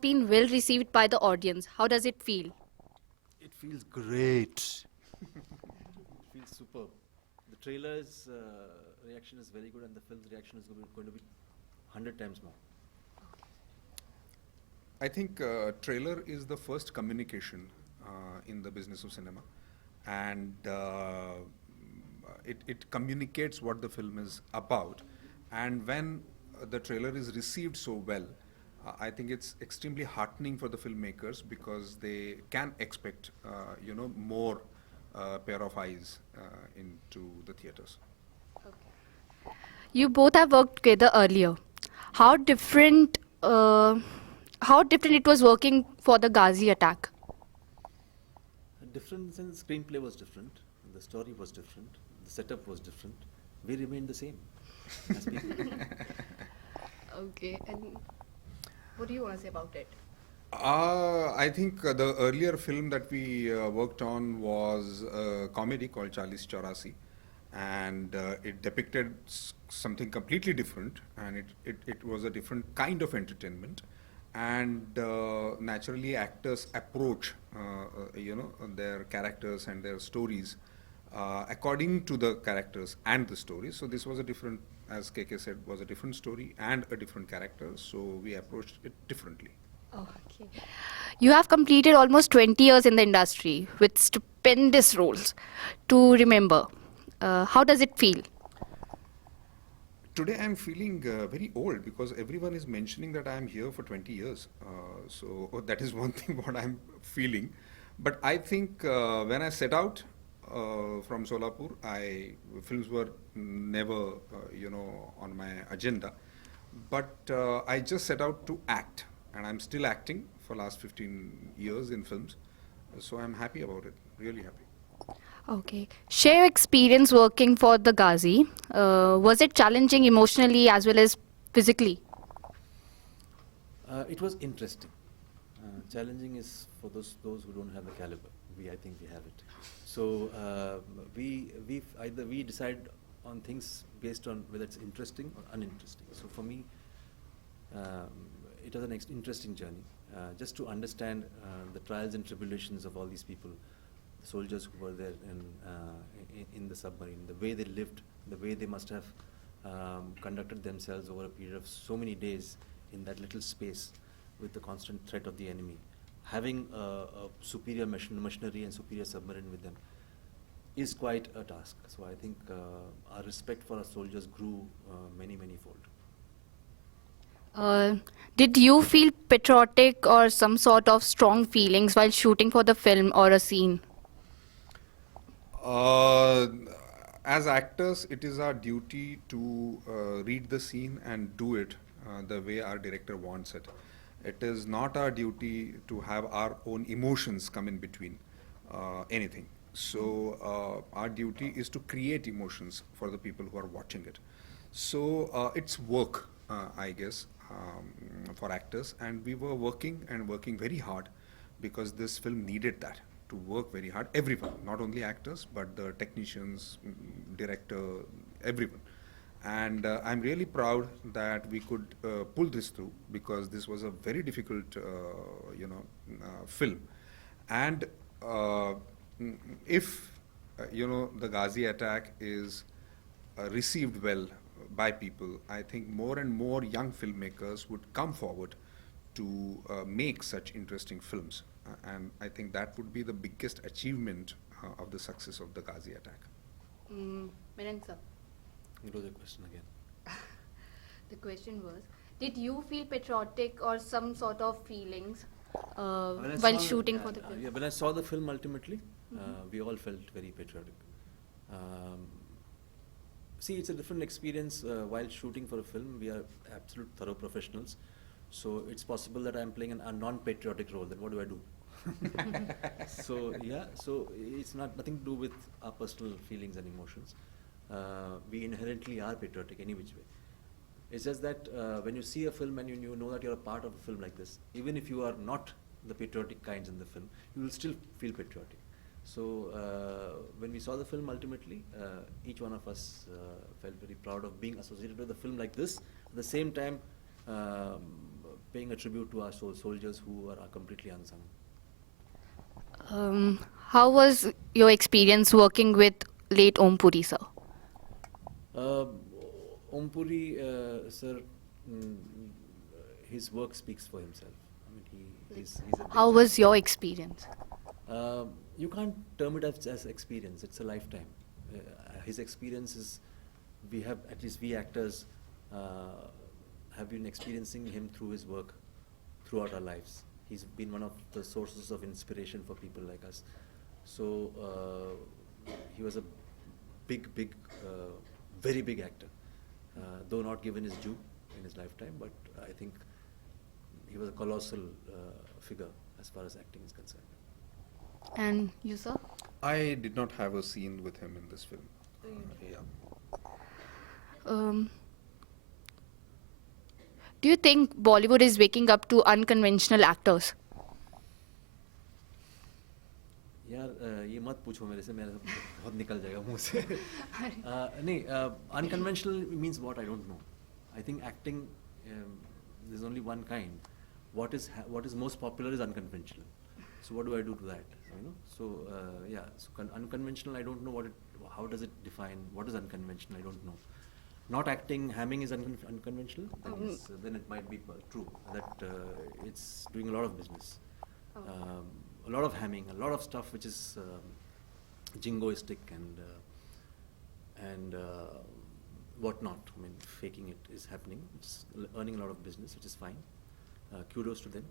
been well received by the audience. How does it feel? It feels great. It feels superb. The trailer's reaction is very good, and the film's reaction is going to be 100 times more. I think trailer is the first communication in the business of cinema, and it communicates what the film is about. And when the trailer is received so well, I think it's extremely heartening for the filmmakers because they can expect, more pair of eyes into the theaters. You both have worked together earlier. How different, uh, how different it was working for the Ghazi attack? The difference in the screenplay was different, the story was different, the setup was different. We remained the same as people. Okay, and what do you want to say about it? I think the earlier film that we worked on was a comedy called Charlis Chaurasi, and it depicted something completely different, and it was a different kind of entertainment. And naturally, actors approach, their characters and their stories according to the characters and the stories. So this was a different, as KK said, was a different story and a different character. So we approached it differently. Oh, okay. You have completed almost 20 years in the industry with stupendous roles to remember. How does it feel? Today I'm feeling very old because everyone is mentioning that I'm here for 20 years. So that is one thing what I'm feeling. But I think when I set out from Solapur, films were never, on my agenda. But I just set out to act, and I'm still acting for last 15 years in films. So I'm happy about it, really happy. Okay. Share your experience working for the Ghazi. Was it challenging emotionally as well as physically? It was interesting. Challenging is for those who don't have the caliber. I think we have it. So we either we decide on things based on whether it's interesting or uninteresting. So for me, it was an interesting journey, just to understand the trials and tribulations of all these people, the soldiers who were there in the submarine, the way they lived, the way they must have conducted themselves over a period of so many days in that little space with the constant threat of the enemy. Having a superior machinery and superior submarine with them is quite a task. So I think our respect for our soldiers grew many fold. Did you feel patriotic or some sort of strong feelings while shooting for the film or a scene? Uh, as actors, it is our duty to read the scene and do it the way our director wants it. It is not our duty to have our own emotions come in between anything. So our duty is to create emotions for the people who are watching it. So it's work, I guess, for actors, and we were working and working very hard because this film needed that, to work very hard. Everyone, not only actors, but the technicians, director, everyone. And I'm really proud that we could pull this through because this was a very difficult, film. And uh, if the Ghazi attack is received well by people, I think more and more young filmmakers would come forward to make such interesting films. And I think that would be the biggest achievement of the success of the Ghazi attack. Menon sir, What was the question again? the question was, did you feel patriotic or some sort of feelings while shooting for the film? Yeah, when I saw the film ultimately, we all felt very patriotic. See, it's a different experience while shooting for a film. We are absolute thorough professionals. So it's possible that I'm playing a non-patriotic role. Then what do I do? So yeah, so it's nothing to do with our personal feelings and emotions. We inherently are patriotic any which way. It's just that when you see a film and you know that you're a part of a film like this, even if you are not the patriotic kinds in the film, you will still feel patriotic. So when we saw the film ultimately, each one of us felt very proud of being associated with a film like this. At the same time, paying a tribute to our soldiers who are completely unsung. How was your experience working with late Om Puri sir? Uh, Om Puri, sir, mm, his work speaks for himself. I mean, he's a big How was your experience? You can't term it as experience. It's a lifetime. His experience is, we have, at least we actors, have been experiencing him through his work throughout our lives. He's been one of the sources of inspiration for people like us. So he was a big, very big actor, though not given his due in his lifetime, but I think he was a colossal figure as far as acting is concerned. And you, sir? I did not have a scene with him in this film. Yeah. Do you think Bollywood is waking up to unconventional actors? यार ये मत पूछो मेरे से, मेरा बहुत निकल जाएगा मुंह से. नहीं, unconventional means what, I don't know. I think acting, there's only one kind. What is most popular is unconventional. So what do I do to that? You know. So yeah. So unconventional, I don't know how does it define what is unconventional. I don't know. Not acting, hamming is unconventional. Then it might be true that it's doing a lot of business. A lot of hamming, a lot of stuff which is jingoistic and whatnot. I mean, faking it is happening. It's earning a lot of business, which is fine. Kudos to them.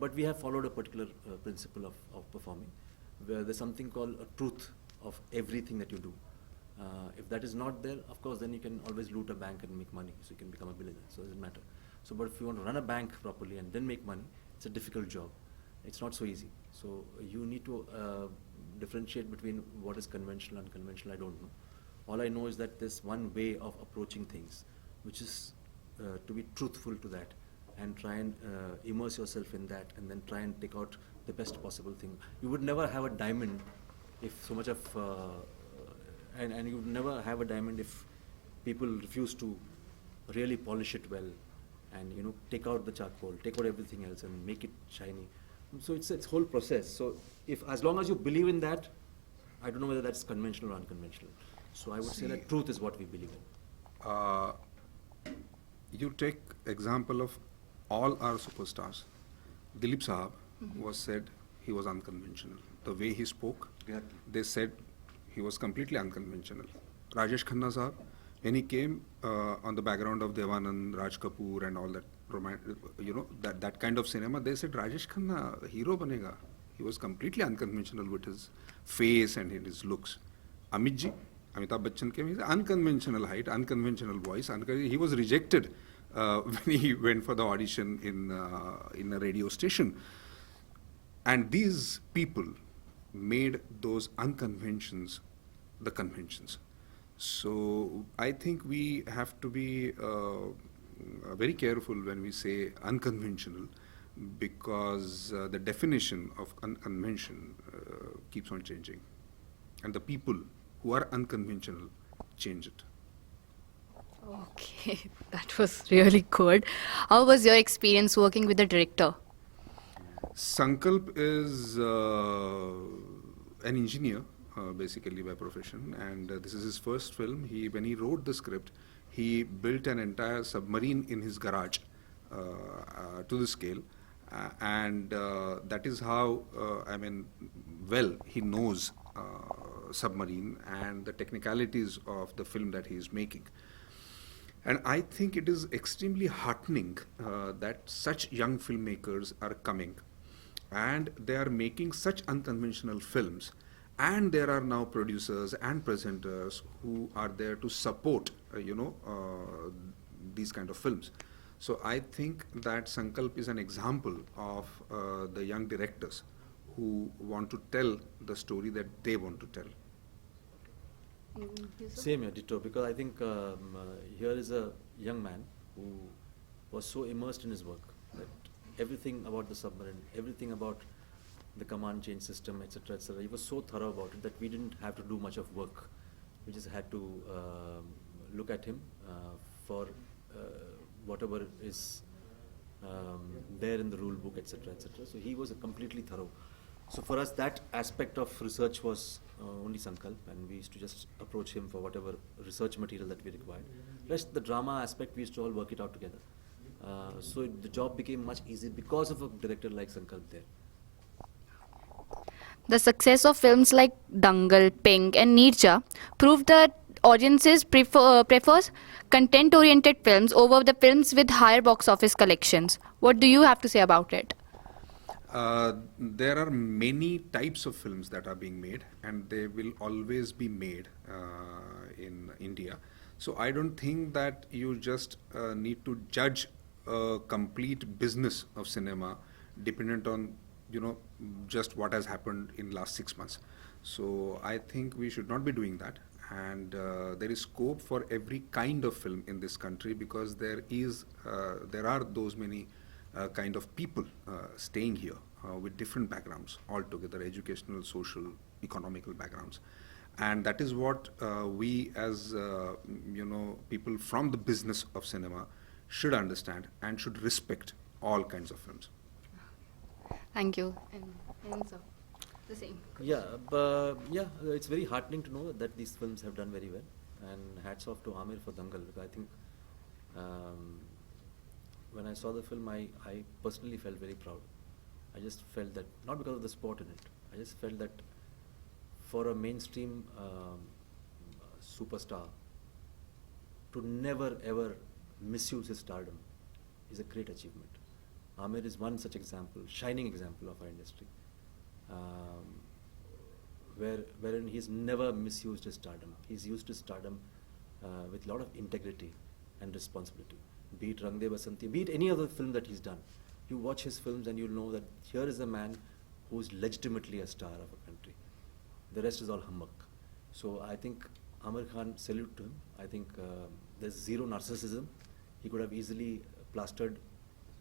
But we have followed a particular principle of performing, where there's something called a truth of everything that you do. If that is not there, of course, then you can always loot a bank and make money, so you can become a billionaire. So it doesn't matter. So, but if you want to run a bank properly and then make money, it's a difficult job. It's not so easy. So you need to differentiate between what is conventional and unconventional. I don't know. All I know is that there's one way of approaching things, which is to be truthful to that and try and immerse yourself in that, and then try and take out the best possible thing. You would never have a diamond if so much of and you would never have a diamond if people refuse to really polish it well and take out the charcoal, take out everything else and make it shiny. So it's a whole process. So as long as you believe in that, I don't know whether that's conventional or unconventional. So I would say that truth is what we believe in. You take example of all our superstars. Dilip Sahab was said he was unconventional. The way he spoke, they said he was completely unconventional. Rajesh Khanna Sahab, when he came on the background of Devanand, Raj Kapoor and all that, that kind of cinema, they said Rajesh Khanna hero banega. He was completely unconventional with his face and his looks. Amitabh Bachchan came, he's unconventional height, unconventional voice. He was rejected when he went for the audition in a radio station. And these people made those unconventions the conventions. So I think we have to be very careful when we say unconventional, because the definition of unconvention keeps on changing, and the people who are unconventional change it. Okay, that was really good. How was your experience working with the director? Sankalp is an engineer, basically by profession, and this is his first film. When he wrote the script, he built an entire submarine in his garage to the scale, and that is how, he knows submarine and the technicalities of the film that he is making. And I think it is extremely heartening that such young filmmakers are coming and they are making such unconventional films, and there are now producers and presenters who are there to support these kind of films. So I think that Sankalp is an example of the young directors who want to tell the story that they want to tell. Same here, ditto, because I think here is a young man who was so immersed in his work that everything about the submarine, everything about the command change system, etc., he was so thorough about it that we didn't have to do much of work. We just had to look at him for whatever is there in the rule book, etc., etc. So he was completely thorough. So for us, that aspect of research was only Sankalp, and we used to just approach him for whatever research material that we required. Rest, the drama aspect, we used to all work it out together. So the job became much easier because of a director like Sankalp there. The success of films like Dangal, Pink, and Neerja proved that audiences prefers content-oriented films over the films with higher box office collections. What do you have to say about it? There are many types of films that are being made, and they will always be made in India. So I don't think that you just need to judge a complete business of cinema dependent on, you know, just what has happened in last 6 months. So I think we should not be doing that, and there is scope for every kind of film in this country, because there are those many kind of people staying here with different backgrounds altogether, educational, social, economical backgrounds. And that is what we as people from the business of cinema should understand and should respect all kinds of films. Thank you. And so, the same. It's very heartening to know that these films have done very well, and hats off to Amir for Dangal, because I think when I saw the film, I personally felt very proud. I just felt that, not because of the sport in it, I just felt that for a mainstream superstar to never ever misuse his stardom is a great achievement. Amir is one such example, shining example of our industry, wherein he's never misused his stardom. He's used his stardom with a lot of integrity and responsibility. Be it Rang De Basanti, be it any other film that he's done. You watch his films and you'll know that here is a man who's legitimately a star of a country. The rest is all humbug. So I think Amir Khan, salute to him. I think there's zero narcissism. He could have easily plastered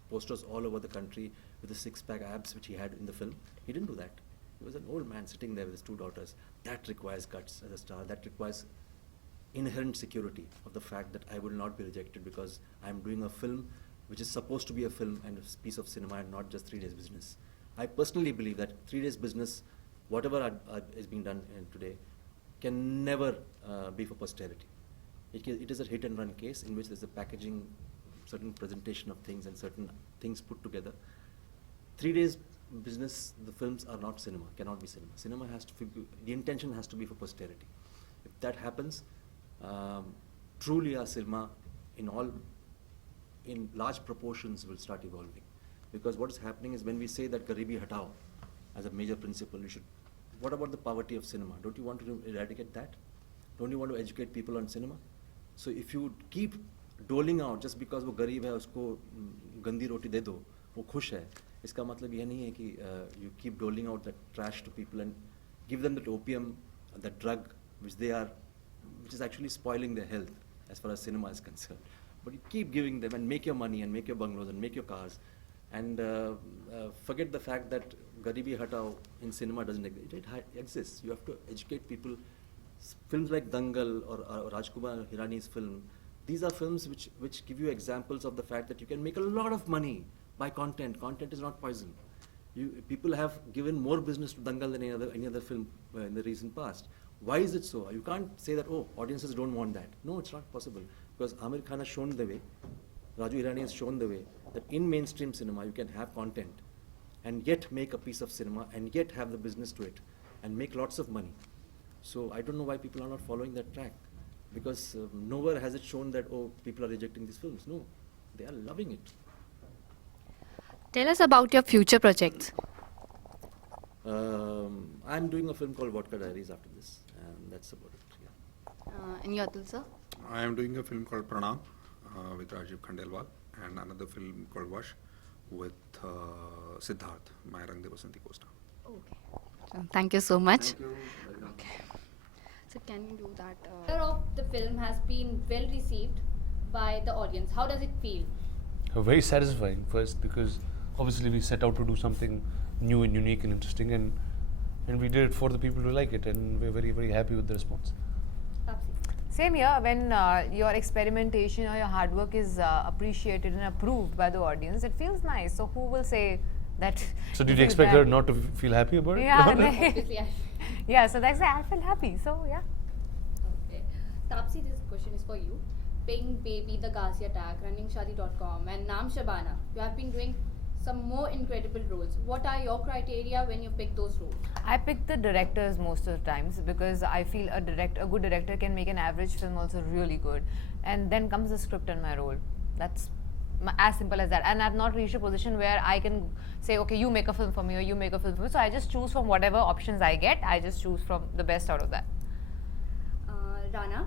posters all over the country with the six-pack abs which he had in the film. He didn't do that. He was an old man sitting there with his two daughters. That requires guts as a star. That requires inherent security of the fact that I will not be rejected because I'm doing a film which is supposed to be a film and a piece of cinema and not just 3 days business. I personally believe that 3 days business, whatever is being done today, can never be for posterity. It is a hit and run case in which there's a packaging, certain presentation of things and certain things put together. 3 days business, the films are not cinema, cannot be cinema. Cinema has to be, the intention has to be for posterity. If that happens, truly our cinema in large proportions will start evolving. Because what is happening is when we say that Garibi Hatao as a major principle, what about the poverty of cinema? Don't you want to eradicate that? Don't you want to educate people on cinema? So if you keep doling out just because वो गरीब है उसको गंदी रोटी दे दो वो खुश है इसका मतलब ये नहीं है कि you keep doling out that trash to people and give them that opium, that drug which is actually spoiling their health as far as cinema is concerned. But you keep giving them and make your money and make your bungalows and make your cars and forget the fact that Garibi Hatao in cinema doesn't exist. It exists. You have to educate people. Films like Dangal or Rajkumar Hirani's film, these are films which give you examples of the fact that you can make a lot of money by content. Content is not poison. People have given more business to Dangal than any other film in the recent past. Why is it so? You can't say that, oh, audiences don't want that. No, it's not possible. Because Amir Khan has shown the way, Raju Hirani has shown the way, that in mainstream cinema you can have content and yet make a piece of cinema and yet have the business to it and make lots of money. So I don't know why people are not following that track. Because nowhere has it shown that, oh, people are rejecting these films. No, they are loving it. Tell us about your future projects. I'm doing a film called Vodka Diaries after this, and that's about it. Yeah. And Yatul sir? I am doing a film called Pranam with Rajiv Khandelwal, and another film called Vash with Siddharth, my Rang De Basanti co-star. Okay. So, thank you so much. Thank you. Okay. So can you do that? Of the film has been well received by the audience. How does it feel? Very satisfying first, because obviously we set out to do something new and unique and interesting, and we did it for the people who like it, and we're very, very happy with the response. Taapsee. Same here, when your experimentation or your hard work is appreciated and approved by the audience, it feels nice. So who will say that? So it did you feels expect bad? her not to feel happy about it? Yeah, Obviously, yeah. So that's I feel happy. So yeah. Okay. Taapsee, this question is for you. Ping, Baby, The Ghazi Attack, RunningShadi.com, and Naam Shabana. You have been doing some more incredible roles. What are your criteria when you pick those roles? I pick the directors most of the times because I feel a good director can make an average film also really good, and then comes the script and my role. That's as simple as that. And I've not reached a position where I can say, okay, you make a film for me or you make a film for me. So I just choose from whatever options I get. I just choose from the best out of that. Rana,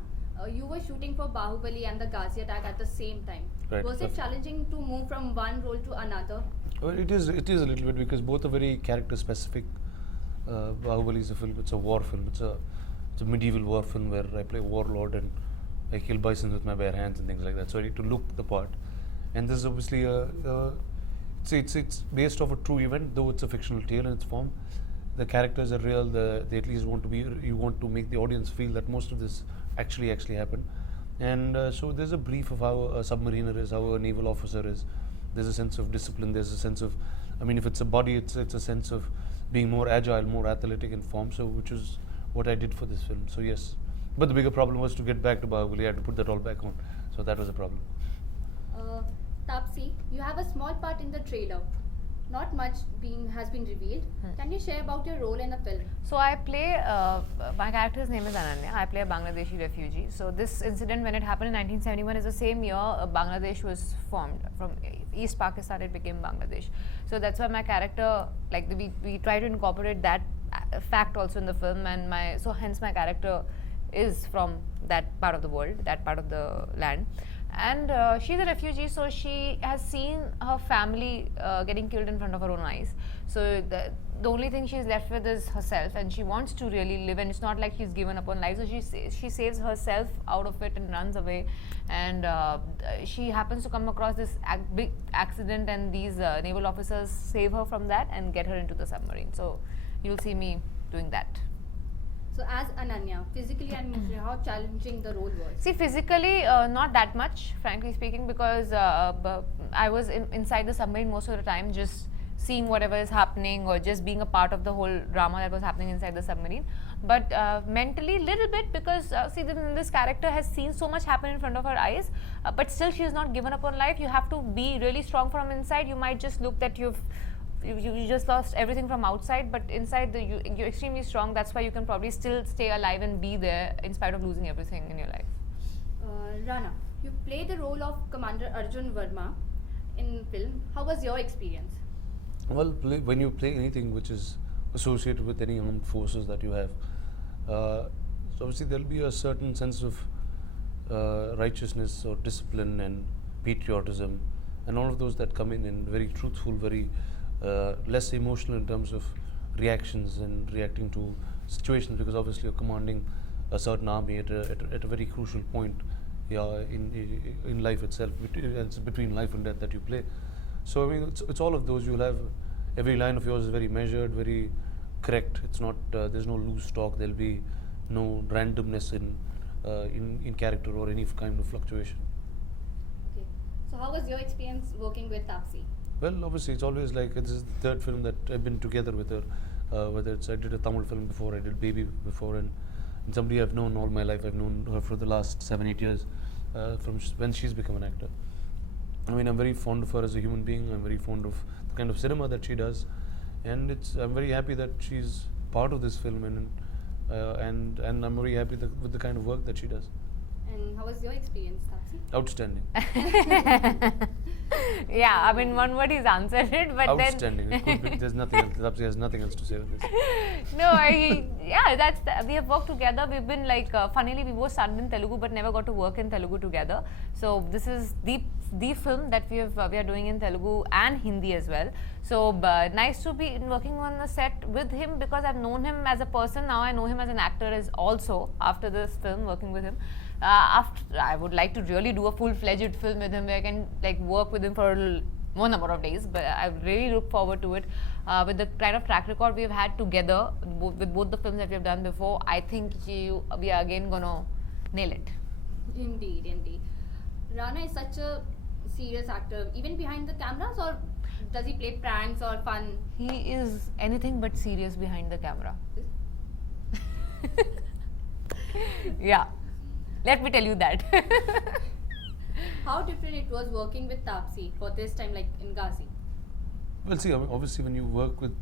you were shooting for Bahubali and the Ghazi Attack at the same time. Right. Was it challenging to move from one role to another? Well, it is a little bit because both are very character specific. Bahubali is a film, it's a war film, it's a medieval war film where I play a warlord and I kill bisons with my bare hands and things like that. So I need to look the part. And this is obviously it's based off a true event, though it's a fictional tale in its form. The characters are real. They at least want to be. You want to make the audience feel that most of this actually happened. And so there's a brief of how a submariner is, how a naval officer is. There's a sense of discipline. There's a sense of, I mean, if it's a body, it's a sense of being more agile, more athletic in form. So which is what I did for this film. So yes, but the bigger problem was to get back to Bahubali. I had to put that all back on. So that was a problem. Taapsee, you have a small part in the trailer. Not much has been revealed. Can you share about your role in the film? So I play, my character's name is Ananya. I play a Bangladeshi refugee. So this incident, when it happened in 1971, is the same year Bangladesh was formed. From East Pakistan, it became Bangladesh. So that's why my character, like we try to incorporate that fact also in the film, and hence my character is from that part of the world, that part of the land. And she's a refugee, so she has seen her family getting killed in front of her own eyes. So the only thing she's left with is herself, and she wants to really live, and it's not like she's given up on life. So she saves herself out of it and runs away. And she happens to come across this big accident, and these naval officers save her from that and get her into the submarine. So you'll see me doing that. So as Ananya, physically and mentally, how challenging the role was? See, physically, not that much, frankly speaking, because I was inside the submarine most of the time, just seeing whatever is happening or just being a part of the whole drama that was happening inside the submarine. But mentally, little bit, because see, this character has seen so much happen in front of her eyes, but still she has not given up on life. You have to be really strong from inside. You might just look that you just lost everything from outside, but inside you're extremely strong. That's why you can probably still stay alive and be there in spite of losing everything in your life. Rana, you play the role of Commander Arjun Verma in film. How was your experience? Well, when you play anything which is associated with any armed forces that you have, so obviously there'll be a certain sense of righteousness or discipline and patriotism, and all of those that come in very truthful, very less emotional in terms of reactions and reacting to situations, because obviously you're commanding a certain army at a very crucial point, in life itself. It's between life and death that you play. So I mean, it's all of those. You'll have every line of yours is very measured, very correct. It's not there's no loose talk. There'll be no randomness in character or any kind of fluctuation. Okay. So how was your experience working with Taapsee? Well, obviously, it's always like this is the third film that I've been together with her. Whether it's I did a Tamil film before, I did Baby before, and somebody I've known all my life. I've known her for the last 7-8 years, from when she's become an actor. I mean, I'm very fond of her as a human being. I'm very fond of the kind of cinema that she does, and I'm very happy that she's part of this film, and I'm very happy with the kind of work that she does. And how was your experience, Taapsee? Outstanding. Yeah, I mean, one word he's answered it, but Outstanding. It could be, there's nothing else. Taapsee has nothing else to say on this. No, we have worked together. We've been like, funnily, we both started in Telugu but never got to work in Telugu together. So this is the film that we are doing in Telugu and Hindi as well. So nice to be working on the set with him, because I've known him as a person. Now I know him as an actor as also after this film, working with him. I would like to really do a full-fledged film with him where I can like work with him for more number of days, but I really look forward to it. With the kind of track record we've had together with both the films that we've done before, I think we are again gonna nail it. Indeed, indeed. Rana is such a serious actor, even behind the cameras, or does he play pranks or fun? He is anything but serious behind the camera. Yeah, let me tell you that. How different it was working with Taapsee for this time, like in Ghazi? Well, see, I mean, obviously, when you work with,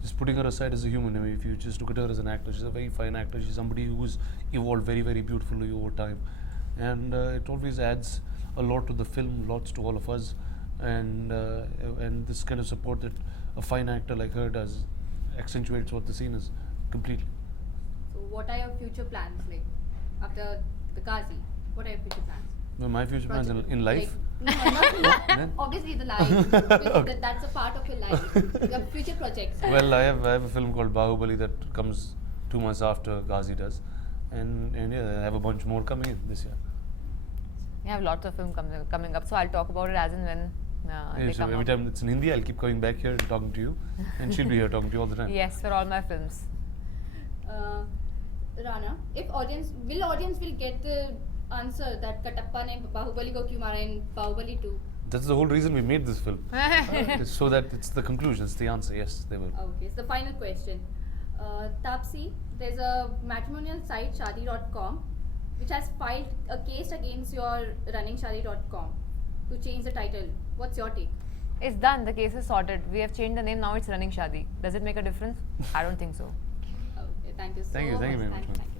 just putting her aside as a human, I mean, if you just look at her as an actor, she's a very fine actor. She's somebody who's evolved very, very beautifully over time. And it always adds a lot to the film, lots to all of us. And this kind of support that a fine actor like her does accentuates what the scene is completely. So, what are your future plans, like after the Ghazi? What are your future plans? Well, my future plans in life. Like, no, not Then? obviously the life. Because that's a part of your life. Your future projects. Well, I have a film called Bahubali that comes 2 months after Ghazi does, and yeah, I have a bunch more coming in this year. We have lots of films coming up, so I'll talk about it as and when Yeah, they so come every out. time it's in Hindi, I'll keep coming back here and talking to you, and she'll be here talking to you all the time. Yes, for all my films. Rana, if audience will get the answer that Katappa ne Bahubali ko kyun mara in Bahubali 2. That's the whole reason we made this film, so that it's the conclusion, it's the answer. Yes, they will. Okay, so the final question. Taapsee, there's a matrimonial site shadi.com which has filed a case against your running shadi.com to change the title. What's your take? It's done. The case is sorted. We have changed the name. Now it's Running Shadi. Does it make a difference? I don't think so. Okay, thank you so Thank you much. very much. Thank you.